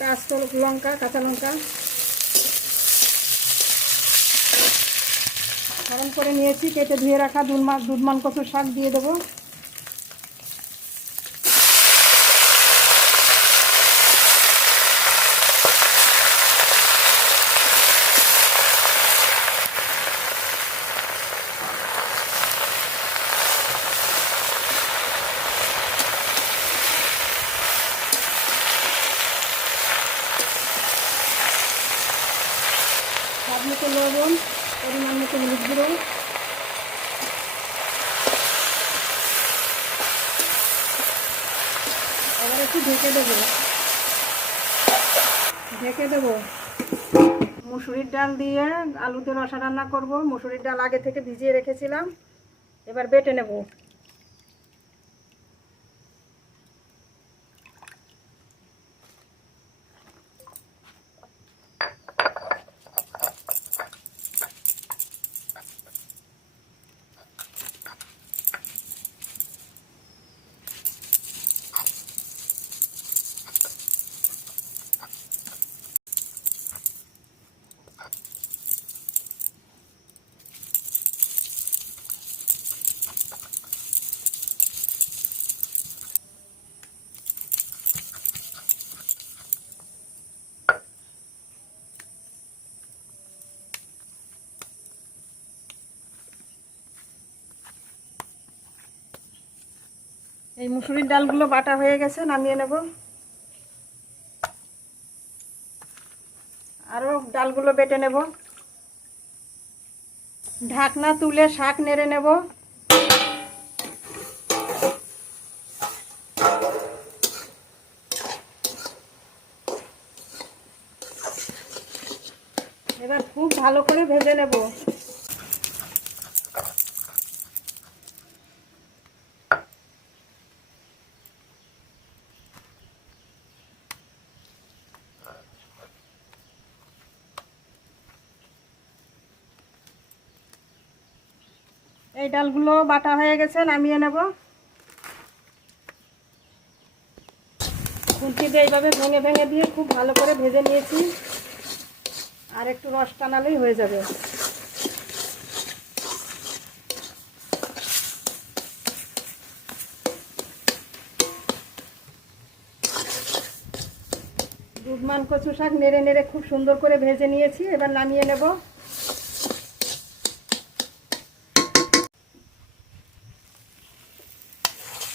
হালকা লঙ্কা, কাঁচা লঙ্কা। গরম করে নিয়েছি, কেটে ধুয়ে রাখা দুধ দুধমান কচুর শাক দিয়ে দেবো। মতো লবণ, পরিমাণ মতো হলুদ গুঁড়ো। এবার একটু ঢেকে দেবো। ঢেকে দেবো। মুসুরির ডাল দিয়ে আলুতে রসা রান্না করব। মুসুরির ডাল আগে থেকে ভিজিয়ে রেখেছিলাম। এবার বেটে নেব। এই মুসুরির ডালগুলো বাটা হয়ে গেছে, নামিয়ে নেব। আরও ডালগুলো বেটে নেব। ঢাকনা তুলে শাক নেড়ে নেব। এবার খুব ভালো করে ভেজে নেব। এই ডালগুলো বাটা হয়ে গেছে, নামিয়ে নেব। খুন্তি এইভাবে ভেঙে ভেঙে দিয়ে খুব ভালো করে ভেজে নিয়েছি। আর একটু রস টানালেই হয়ে যাবে। দুধমান কচু শাক নেড়ে নেড়ে খুব সুন্দর করে ভেজে নিয়েছি, এবার নামিয়ে নেব।